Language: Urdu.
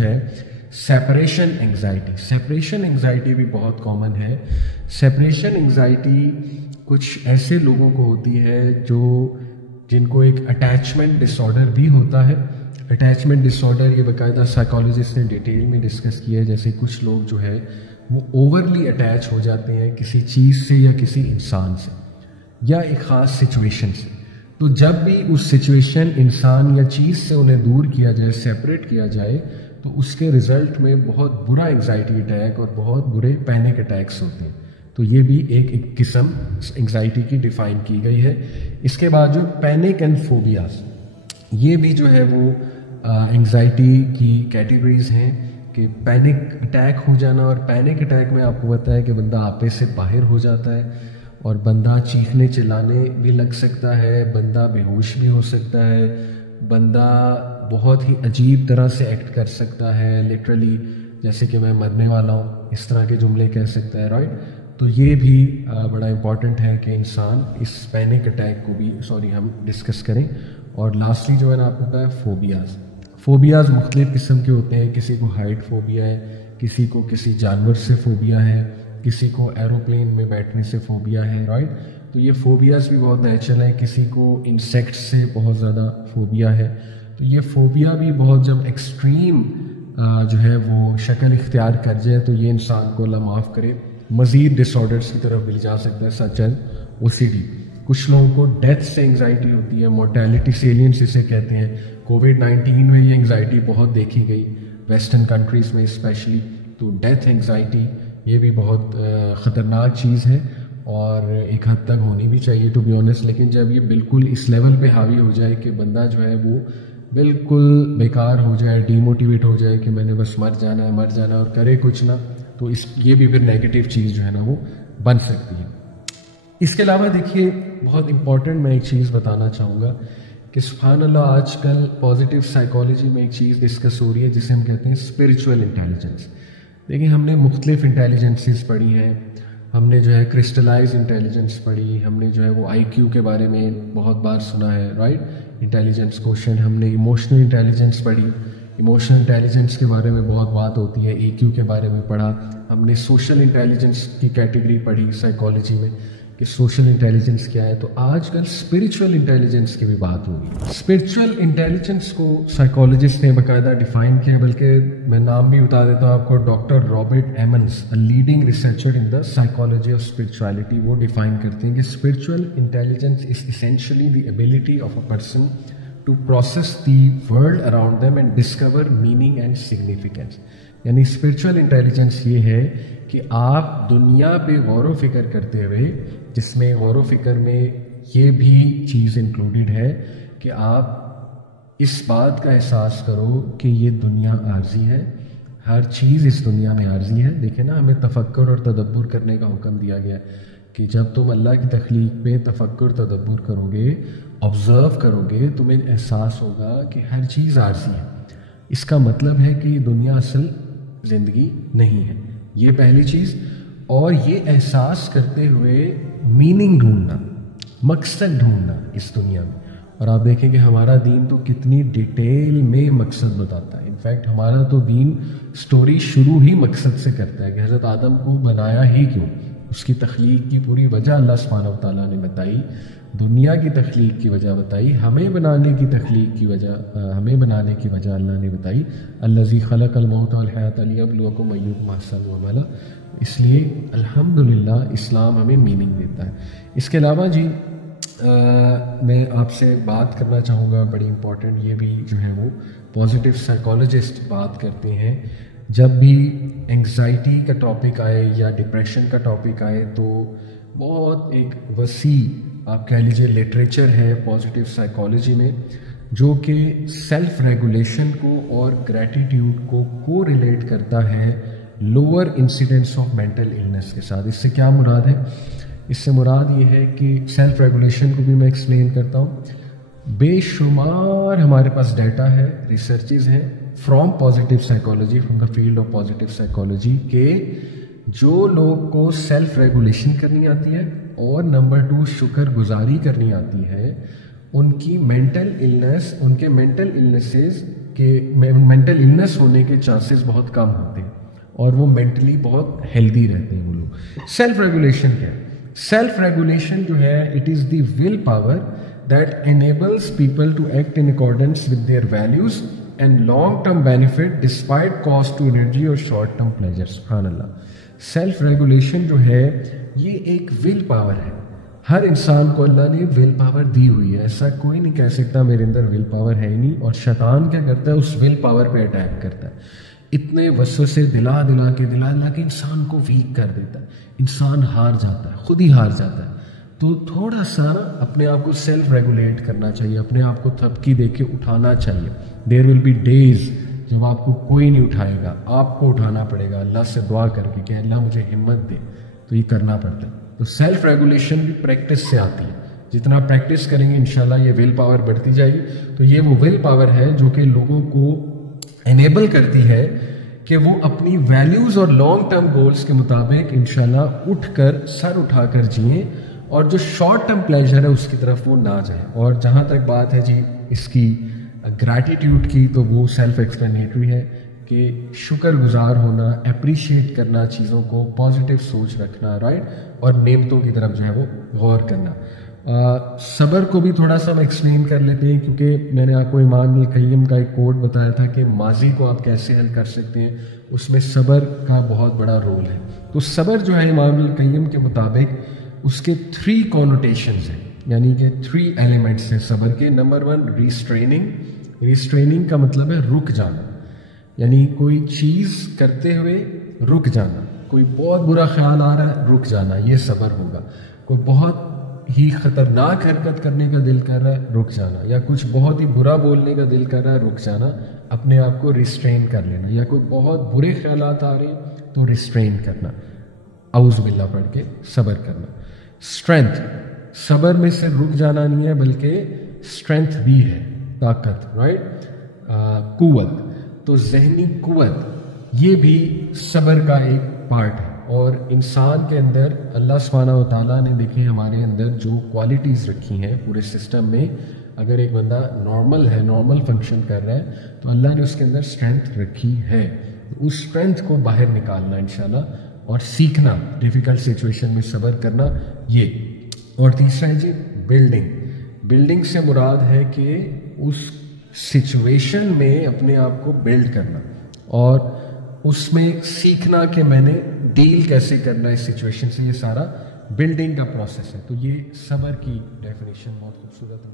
ہے سیپریشن انگزائٹی. سیپریشن انگزائٹی بھی بہت کامن ہے. سیپریشن انگزائٹی کچھ ایسے لوگوں کو ہوتی ہے جن کو ایک اٹیچمنٹ ڈس آرڈر بھی ہوتا ہے. اٹیچمنٹ ڈس آرڈر یہ باقاعدہ سائیکالوجسٹ نے ڈیٹیل میں ڈسکس کیا ہے. جیسے کچھ لوگ جو ہے وہ اوورلی اٹیچ ہو جاتے ہیں کسی چیز سے یا کسی انسان سے یا ایک خاص سچویشن سے. تو جب بھی اس سچویشن انسان یا چیز سے انہیں دور کیا جائے, سیپریٹ کیا جائے, تو اس کے رزلٹ میں بہت برا انگزائٹی اٹیک اور بہت برے پینک اٹیکس ہوتے ہیں. تو یہ بھی ایک قسم انگزائٹی کی ڈیفائن کی گئی ہے. اس کے بعد جو پینک اینڈ فوبیاز, یہ بھی جو ہے وہ انگزائٹی کی کیٹیگریز ہیں کہ پینک اٹیک ہو جانا. اور پینک اٹیک میں آپ کو پتہ ہے کہ بندہ آپے سے باہر ہو جاتا ہے اور بندہ چیخنے چلانے بھی لگ سکتا ہے, بندہ بے ہوش بھی ہو سکتا ہے, بندہ بہت ہی عجیب طرح سے ایکٹ کر سکتا ہے, لٹرلی جیسے کہ میں مرنے والا ہوں, اس طرح کے جملے کہہ سکتا ہے, رائٹ. تو یہ بھی بڑا امپورٹنٹ ہے کہ انسان اس پینک اٹیک کو بھی ہم ڈسکس کریں. اور لاسٹلی جو ہے نا آپ کو پتا ہے فوبیاز. فوبیاز مختلف قسم کے ہوتے ہیں. کسی کو ہائٹ فوبیا ہے, کسی کو کسی جانور سے فوبیا ہے, کسی کو ایروپلین میں بیٹھنے سے فوبیا ہے, رائٹ. تو یہ فوبیاز بھی بہت نیچرل ہے. کسی کو انسیکٹ سے بہت زیادہ فوبیا ہے. تو یہ فوبیا بھی بہت جب ایکسٹریم جو ہے وہ شکل اختیار کر جائے تو یہ انسان کو اللہ معاف کرے مزید ڈس آرڈرس کی طرف بھی جا سکتا ہے, سچ ایز OCD. کچھ لوگوں کو ڈیتھ سے انگزائٹی ہوتی ہے, مورٹیلٹی سیلینس اسے کہتے ہیں. کووڈ-19 میں یہ انگزائٹی بہت دیکھی گئی ویسٹرن کنٹریز میں اسپیشلی. تو ڈیتھ انگزائٹی یہ بھی بہت خطرناک چیز ہے اور ایک حد تک ہونی بھی چاہیے ٹو بی آنیسٹ. لیکن جب یہ بالکل اس لیول پہ حاوی ہو جائے کہ بندہ جو ہے وہ بالکل بیکار ہو جائے, ڈی موٹیویٹ ہو جائے کہ میں نے بس مر جانا ہے اور کرے کچھ نہ, تو یہ بھی پھر نیگیٹو چیز جو ہے نا وہ بن سکتی ہے. اس کے علاوہ دیکھیے بہت امپورٹنٹ میں ایک چیز بتانا چاہوں گا کہ سبحان اللہ آج کل پازیٹیو سائیکالوجی میں ایک چیز ڈسکس ہو رہی ہے جسے ہم کہتے ہیں اسپرچول انٹیلیجنس. دیکھیں ہم نے مختلف انٹیلیجنسز پڑھی ہیں. ہم نے جو ہے کرسٹلائز انٹیلیجنس پڑھی, ہم نے جو ہے وہ IQ کے بارے میں بہت بار سنا ہے, رائٹ, انٹیلیجنس کوشچن. ہم نے ایموشنل انٹیلیجنس پڑھی, ایموشنل انٹیلیجنس کے بارے میں بہت بات ہوتی ہے, EQ کے بارے میں پڑھا. ہم نے سوشل انٹیلیجنس کی کیٹیگری پڑھی سائیکالوجی میں کہ سوشل انٹیلیجنس کیا ہے. تو آج کل اسپرچول انٹیلیجنس کی بھی بات ہوگی. اسپرچول انٹیلیجنس کو سائیکالوجسٹ نے باقاعدہ ڈیفائن کیا, بلکہ میں نام بھی بتا دیتا ہوں آپ کو. Doctor Robert Emmons, leading researcher in the psychology of spirituality, وہ ڈیفائن کرتے ہیں کہ spiritual intelligence is essentially the ability of a person to process the world around them and discover meaning and significance. یعنی اسپرچول انٹیلیجنس یہ ہے کہ آپ دنیا پہ غور و فکر کرتے ہوئے, جس میں غور و فکر میں یہ بھی چیز انکلوڈیڈ ہے کہ آپ اس بات کا احساس کرو کہ یہ دنیا عارضی ہے, ہر چیز اس دنیا میں عارضی ہے. دیکھیں نا, ہمیں تفکر اور تدبر کرنے کا حکم دیا گیا کہ جب تم اللہ کی تخلیق پہ تفکر تدبر کرو گے, آبزرو کرو گے, تمہیں احساس ہوگا کہ ہر چیز عارضی ہے. اس کا مطلب ہے کہ دنیا اصل زندگی نہیں ہے, یہ پہلی چیز. اور یہ احساس کرتے ہوئے میننگ ڈھونڈنا, مقصد ڈھونڈنا اس دنیا میں. اور آپ دیکھیں کہ ہمارا دین تو کتنی ڈیٹیل میں مقصد بتاتا ہے. انفیکٹ ہمارا تو دین سٹوری شروع ہی مقصد سے کرتا ہے کہ حضرت آدم کو بنایا ہی کیوں, اس کی تخلیق کی پوری وجہ اللہ سبحانہ و تعالیٰ نے بتائی, دنیا کی تخلیق کی وجہ بتائی, ہمیں بنانے کی تخلیق کی وجہ, ہمیں بنانے کی وجہ اللہ نے بتائی. الذی خلق الموت والحیات لیبلوکم ایکم احسن عملا. اس لیے الحمدللہ اسلام ہمیں میننگ دیتا ہے. اس کے علاوہ جی میں آپ سے بات کرنا چاہوں گا بڑی امپورٹنٹ, یہ بھی جو ہے وہ پازیٹیو سائیکالوجسٹ بات کرتے ہیں جب بھی انگزائٹی کا ٹاپک آئے یا ڈپریشن کا ٹاپک آئے تو بہت ایک وسیع آپ کہہ لیجیے لٹریچر ہے پازیٹیو سائیکالوجی میں جو کہ سیلف ریگولیشن کو اور گریٹیٹیوڈ کو ریلیٹ کرتا ہے lower incidence of mental illness کے ساتھ. اس سے کیا مراد ہے؟ اس سے مراد یہ ہے کہ سیلف ریگولیشن کو بھی میں ایکسپلین کرتا ہوں. بے شمار ہمارے پاس ڈیٹا ہے, ریسرچز ہیں from positive psychology, from the field of positive psychology, کہ جو لوگ کو سیلف ریگولیشن کرنی آتی ہے اور نمبر 2 شکر گزاری کرنی آتی ہے, ان کی مینٹل النس, ان کے مینٹل النسز کہ مینٹل النس ہونے کے چانسز بہت کم ہوتے ہیں اور وہ مینٹلی بہت ہیلدی رہتے ہیں وہ لوگ. سیلف ریگولیشن کیا ہے؟ سیلف ریگولیشن جو ہے it is the will power that enables people to act in accordance with their values and long term benefit despite cost to energy اور شارٹ ٹرم پلیجر. سبحان اللہ. سیلف ریگولیشن جو ہے یہ ایک ول پاور ہے. ہر انسان کو اللہ نے ول پاور دی ہوئی ہے. ایسا کوئی نہیں کہہ سکتا میرے اندر ول پاور ہے ہی نہیں. اور شیطان کیا کرتا ہے؟ اس ول پاور پہ اٹیک کرتا ہے. اتنے وسوسے دلا کے انسان کو ویک کر دیتا ہے. انسان ہار جاتا ہے, خود ہی ہار جاتا ہے. تو تھوڑا سا اپنے آپ کو سیلف ریگولیٹ کرنا چاہیے, اپنے آپ کو تھپکی دے کے اٹھانا چاہیے. دیر ول بی ڈیز جب آپ کو کوئی نہیں اٹھائے گا, آپ کو اٹھانا پڑے گا اللہ سے دعا کر کے کہ اللہ مجھے ہمت دے. تو یہ کرنا پڑتا ہے. تو سیلف ریگولیشن بھی پریکٹس سے آتی ہے. جتنا پریکٹس کریں گے انشاءاللہ یہ ول پاور بڑھتی جائے گی. تو یہ وہ ول پاور ہے جو کہ لوگوں کو انیبل کرتی ہے کہ وہ اپنی ویلیوز اور لانگ ٹرم گولز کے مطابق انشاءاللہ اٹھ کر سر اٹھا کر جئیں, اور جو شارٹ ٹرم پلیجر ہے اس کی طرف وہ نہ جائیں. اور جہاں تک بات ہے جی اس کی گریٹیٹیوڈ کی, تو وہ سیلف ایکسپلینیٹری ہے کہ شکر گزار ہونا, اپریشیٹ کرنا چیزوں کو, پازیٹیو سوچ رکھنا, رائٹ, اور نعمتوں کی طرف جو ہے وہ غور کرنا. صبر کو بھی تھوڑا سا ہم ایکسپلین کر لیتے ہیں, کیونکہ میں نے آپ کو امام القیم کا ایک کوٹ بتایا تھا کہ ماضی کو آپ کیسے حل کر سکتے ہیں, اس میں صبر کا بہت بڑا رول ہے. تو صبر جو ہے امام القیم کے مطابق اس کے 3 کونوٹیشنز ہیں, یعنی کہ 3 ایلیمنٹس ہیں صبر کے. Number 1 restraining. ریسٹریننگ کا مطلب ہے رک جانا, یعنی کوئی چیز کرتے ہوئے رک جانا. کوئی بہت برا خیال آ رہا ہے, رک جانا, یہ صبر ہوگا. کوئی بہت ہی خطرناک حرکت کرنے کا دل کر رہا ہے, رک جانا. یا کچھ بہت ہی برا بولنے کا دل کر رہا ہے, رک جانا, اپنے آپ کو ریسٹرین کر لینا. یا کوئی بہت برے خیالات آ رہے ہیں تو ریسٹرین کرنا, اعوذ باللہ پڑھ کے صبر کرنا. اسٹرینتھ, صبر میں سے رک جانا نہیں ہے بلکہ اسٹرینتھ بھی ہے, طاقت, رائٹ. قوت, تو ذہنی قوت یہ بھی صبر کا ایک پارٹ ہے. اور انسان کے اندر اللہ سبحانہ و تعالیٰ نے دیکھیں ہمارے اندر جو کوالٹیز رکھی ہیں پورے سسٹم میں, اگر ایک بندہ نارمل ہے, نارمل فنکشن کر رہا ہے, تو اللہ نے اس کے اندر اسٹرینتھ رکھی ہے. اس اسٹرینتھ کو باہر نکالنا انشاءاللہ, اور سیکھنا ڈیفیکلٹ سچویشن میں صبر کرنا یہ. اور تیسرا ہے جی بلڈنگ. بلڈنگ سے مراد ہے کہ اس سچویشن میں اپنے آپ کو بلڈ کرنا, اور اس میں سیکھنا کہ میں نے ڈیل کیسے کرنا ہے اس سچویشن سے. یہ سارا بلڈنگ کا پروسیس ہے. تو یہ صبر کی ڈیفینیشن بہت خوبصورت ہے.